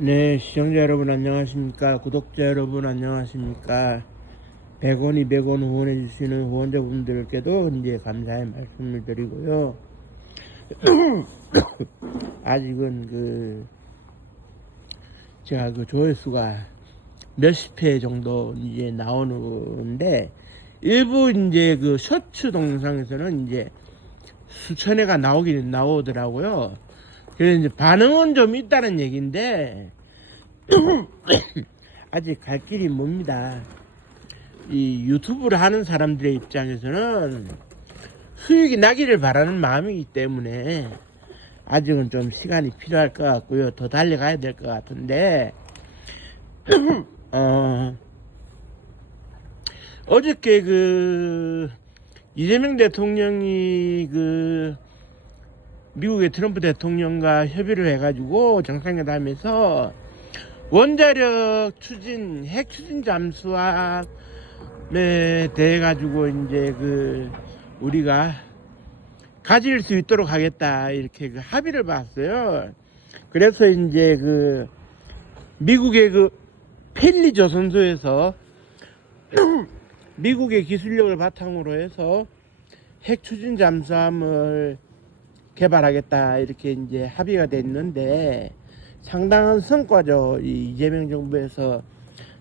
네, 시청자 여러분 안녕하십니까? 구독자 여러분 안녕하십니까? 100원, 200원 후원해 주시는 후원자분들께도 이제 감사의 말씀을 드리고요. 아직은 제가 조회수가 몇십 회 정도 이제 나오는데, 일부 이제 쇼츠 동영상에서는 이제 수천 회가 나오긴 나오더라고요. 그래서 이제 반응은 좀 있다는 얘기인데, 아직 갈 길이 멉니다. 이 유튜브를 하는 사람들의 입장에서는 수익이 나기를 바라는 마음이기 때문에 아직은 좀 시간이 필요할 것 같고요. 더 달려가야 될 것 같은데, 어저께 이재명 대통령이 미국의 트럼프 대통령과 협의를 해가지고 정상회담에서 원자력 추진, 핵 추진 잠수함에 대해 가지고 이제 우리가 가질 수 있도록 하겠다 이렇게 합의를 봤어요. 그래서 이제 미국의 펠리 조선소에서 미국의 기술력을 바탕으로 해서 핵 추진 잠수함을 개발하겠다 이렇게 이제 합의가 됐는데, 상당한 성과죠. 이 이재명 정부에서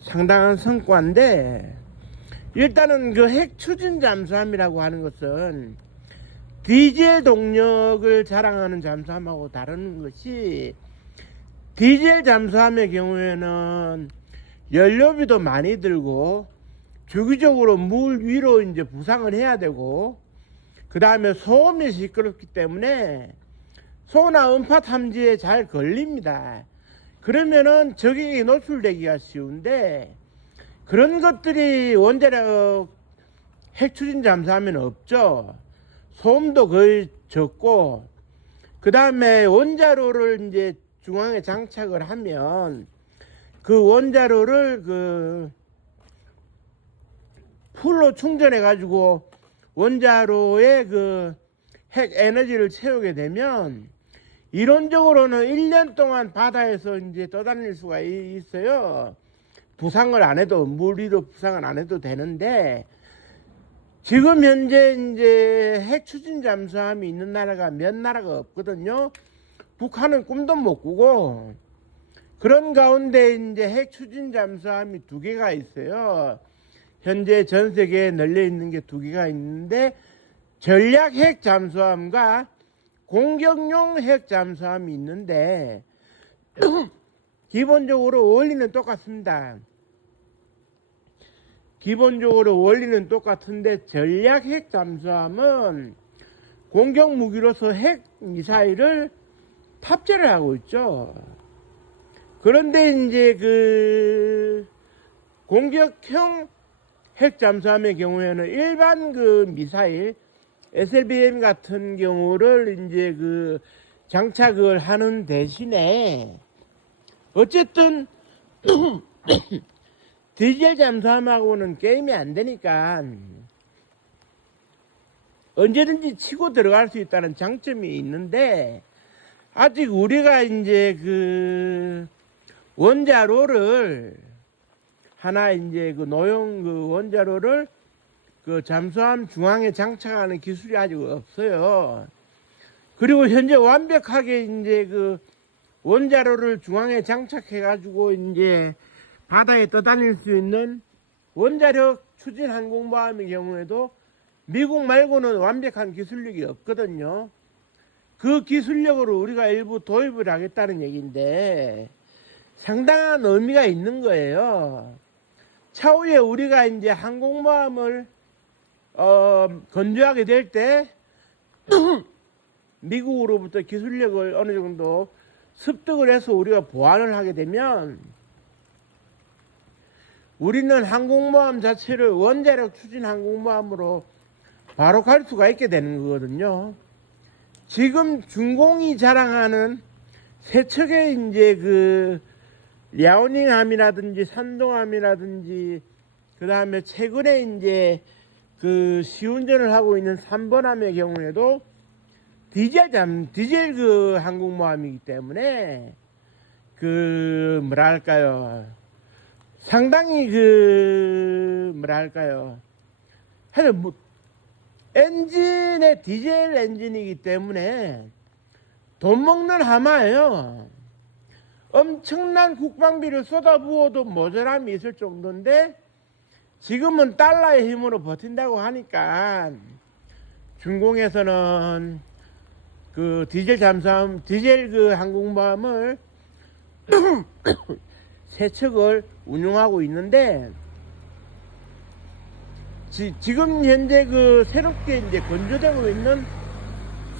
상당한 성과인데, 일단은 핵 추진 잠수함이라고 하는 것은 디젤 동력을 자랑하는 잠수함하고 다른 것이, 디젤 잠수함의 경우에는 연료비도 많이 들고 주기적으로 물 위로 이제 부상을 해야 되고, 그 다음에 소음이 시끄럽기 때문에 소나 음파 탐지에 잘 걸립니다. 그러면은 적에게 노출되기가 쉬운데, 그런 것들이 원자력 핵 추진 잠수함에는 없죠. 소음도 거의 적고, 그 다음에 원자로를 이제 중앙에 장착을 하면 그 원자로를 풀로 충전해 가지고 원자로에 핵 에너지를 채우게 되면 이론적으로는 1년 동안 바다에서 이제 떠다닐 수가 있어요. 부상을 안 해도, 물 위로 부상을 안 해도 되는데, 지금 현재 이제 핵 추진 잠수함이 있는 나라가 몇 나라가 없거든요. 북한은 꿈도 못 꾸고, 그런 가운데 이제 핵 추진 잠수함이 2개가 있어요. 현재 전 세계에 널려 있는 게 2개가 있는데, 전략 핵 잠수함과 공격용 핵 잠수함이 있는데, 기본적으로 원리는 똑같습니다. 기본적으로 원리는 똑같은데, 전략 핵 잠수함은 공격 무기로서 핵 미사일을 탑재를 하고 있죠. 그런데 이제 공격형 핵 잠수함의 경우에는 일반 미사일 SLBM 같은 경우를 이제 장착을 하는 대신에, 어쨌든 디젤 잠수함하고는 게임이 안 되니까 언제든지 치고 들어갈 수 있다는 장점이 있는데, 아직 우리가 이제 원자로를 하나 이제 노용 원자로를 잠수함 중앙에 장착하는 기술이 아직 없어요. 그리고 현재 완벽하게 이제 원자로를 중앙에 장착해 가지고 이제 바다에 떠다닐 수 있는 원자력 추진 항공모함의 경우에도 미국 말고는 완벽한 기술력이 없거든요. 그 기술력으로 우리가 일부 도입을 하겠다는 얘기인데, 상당한 의미가 있는 거예요. 차후에 우리가 이제 항공모함을 건조하게 될 때 미국으로부터 기술력을 어느 정도 습득을 해서 우리가 보완을 하게 되면, 우리는 항공모함 자체를 원자력 추진 항공모함으로 바로 갈 수가 있게 되는 거거든요. 지금 중공이 자랑하는 세척의 이제 랴오닝함이라든지 산동함이라든지, 그 다음에 최근에 이제 시운전을 하고 있는 3번함의 경우에도 디젤 항공모함이기 때문에 뭐랄까요, 상당히 뭐랄까요, 하여튼 뭐 엔진의 디젤 엔진이기 때문에 돈 먹는 하마예요. 엄청난 국방비를 쏟아부어도 모자람이 있을 정도인데 지금은 달러의 힘으로 버틴다고 하니까 중공에서는 디젤 잠수함, 디젤 항공모함을 세 척을 운용하고 있는데 지금 현재 새롭게 이제 건조되고 있는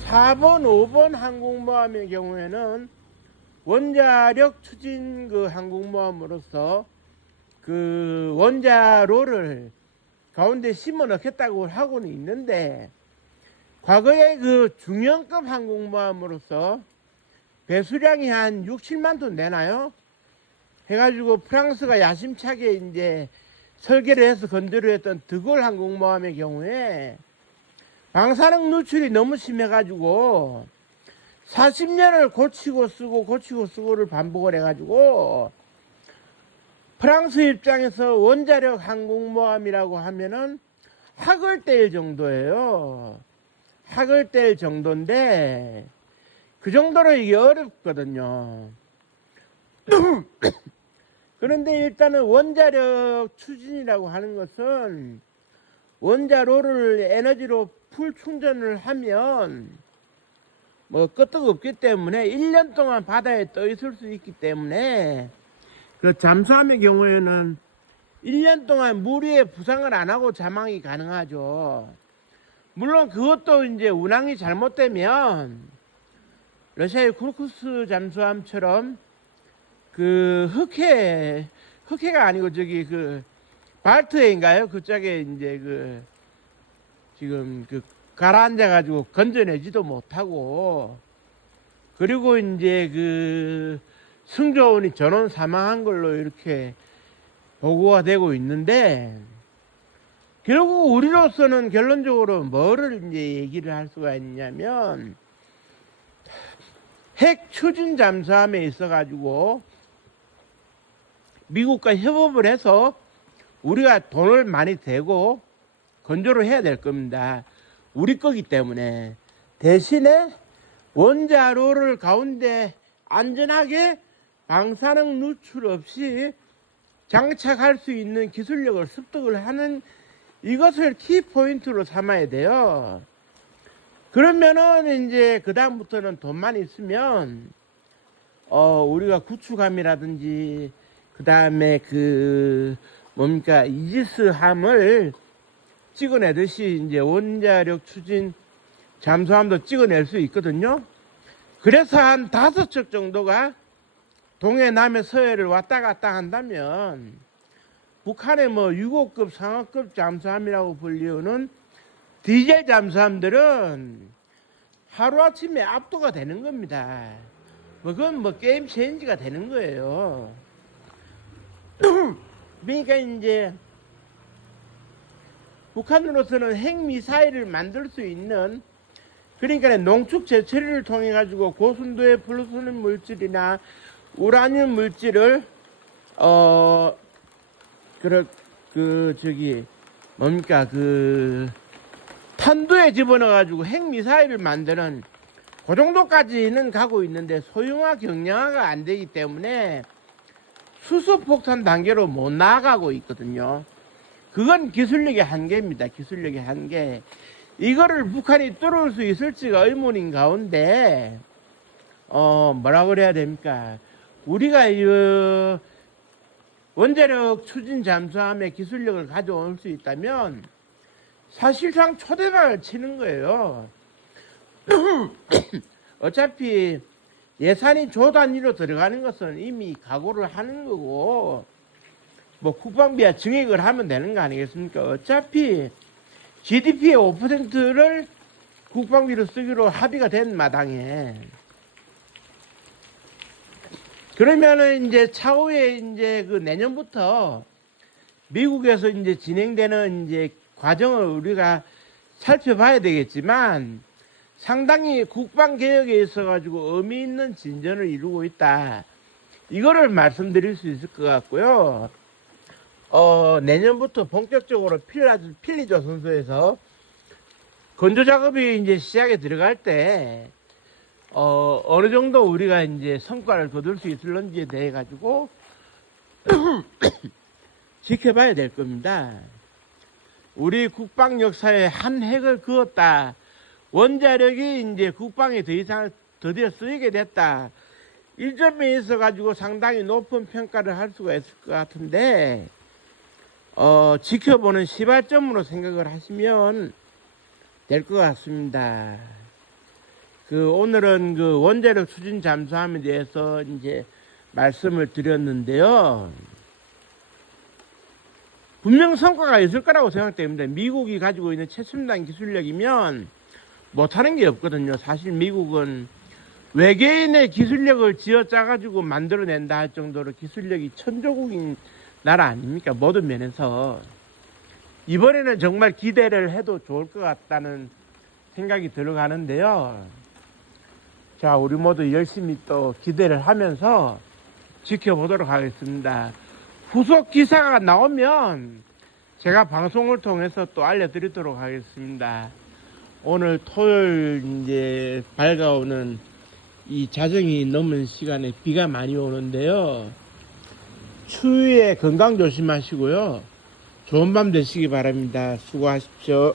4번, 5번 항공모함의 경우에는 원자력 추진 항공모함으로서 원자로를 가운데 심어 넣겠다고 하고는 있는데, 과거에 중형급 항공모함으로서 배수량이 한 6, 7만 톤 되나요? 해가지고 프랑스가 야심차게 이제 설계를 해서 건조를 했던 드골 항공모함의 경우에 방사능 누출이 너무 심해가지고 40년을 고치고 쓰고를 반복을 해가지고 프랑스 입장에서 원자력 항공모함이라고 하면은 학을 뗄 정도예요. 학을 뗄 정도인데 그 정도로 이게 어렵거든요. 그런데 일단은 원자력 추진이라고 하는 것은 원자로를 에너지로 풀 충전을 하면 뭐 끄떡없기 때문에 1년 동안 바다에 떠 있을 수 있기 때문에 잠수함의 경우에는 1년 동안 물 위에 부상을 안 하고 잠항이 가능하죠. 물론 그것도 이제 운항이 잘못되면 러시아의 쿠르스크 잠수함처럼 흑해가 아니고 발트해인가요? 그쪽에 이제 지금 가라앉아 가지고 건져내지도 못하고, 그리고 이제 승조원이 전원 사망한 걸로 이렇게 보고가 되고 있는데, 결국 우리로서는 결론적으로 뭐를 이제 얘기를 할 수가 있냐면, 핵 추진 잠수함에 있어 가지고 미국과 협업을 해서 우리가 돈을 많이 대고 건조를 해야 될 겁니다. 우리 거기 때문에. 대신에 원자로를 가운데 안전하게 방사능 누출 없이 장착할 수 있는 기술력을 습득을 하는 이것을 키포인트로 삼아야 돼요. 그러면은 이제 그다음부터는 돈만 있으면 우리가 구축함이라든지 그다음에 이지스함을 찍어내듯이 이제 원자력 추진 잠수함도 찍어낼 수 있거든요. 그래서 한 5척 정도가 동해, 남해, 서해를 왔다 갔다 한다면 북한의 6호급, 상호급 잠수함이라고 불리우는 디젤 잠수함들은 하루아침에 압도가 되는 겁니다. 그건 게임 체인지가 되는 거예요. 그러니까 이제 북한으로서는 핵미사일을 만들 수 있는, 그러니까 농축 재처리를 통해 가지고 고순도의 플루토늄 물질이나 우라늄 물질을 탄두에 집어넣어 가지고 핵미사일을 만드는 그 정도까지는 가고 있는데 소형화 경량화가 안 되기 때문에 수소폭탄 단계로 못 나아가고 있거든요. 그건 기술력의 한계입니다. 기술력의 한계. 이거를 북한이 뚫을 수 있을지가 의문인 가운데 뭐라 그래야 됩니까? 우리가 이 원자력 추진 잠수함의 기술력을 가져올 수 있다면 사실상 초대박을 치는 거예요. 어차피 예산이 조 단위로 들어가는 것은 이미 각오를 하는 거고, 국방비와 증액을 하면 되는 거 아니겠습니까? 어차피 GDP의 5%를 국방비로 쓰기로 합의가 된 마당에. 그러면은 이제 차후에 이제 내년부터 미국에서 이제 진행되는 이제 과정을 우리가 살펴봐야 되겠지만 상당히 국방개혁에 있어 가지고 의미 있는 진전을 이루고 있다. 이거를 말씀드릴 수 있을 것 같고요. 내년부터 본격적으로 필리조 선수에서 건조 작업이 이제 시작에 들어갈 때, 어느 정도 우리가 이제 성과를 거둘 수 있을런지에 대해 가지고 지켜봐야 될 겁니다. 우리 국방 역사에 한 획을 그었다. 원자력이 이제 국방에 더 이상 드디어 쓰이게 됐다. 이 점에 있어 가지고 상당히 높은 평가를 할 수가 있을 것 같은데, 지켜보는 시발점으로 생각을 하시면 될 것 같습니다. 오늘은 원자력 추진 잠수함에 대해서 이제 말씀을 드렸는데요. 분명 성과가 있을 거라고 생각됩니다. 미국이 가지고 있는 최첨단 기술력이면 못하는 게 없거든요. 사실 미국은 외계인의 기술력을 쥐어짜가지고 만들어낸다 할 정도로 기술력이 천조국인 나라 아닙니까? 모든 면에서. 이번에는 정말 기대를 해도 좋을 것 같다는 생각이 들어가는데요. 자, 우리 모두 열심히 또 기대를 하면서 지켜보도록 하겠습니다. 후속 기사가 나오면 제가 방송을 통해서 또 알려드리도록 하겠습니다. 오늘 토요일 이제 밝아오는 이 자정이 넘은 시간에 비가 많이 오는데요. 추위에 건강 조심하시고요. 좋은 밤 되시기 바랍니다. 수고하십시오.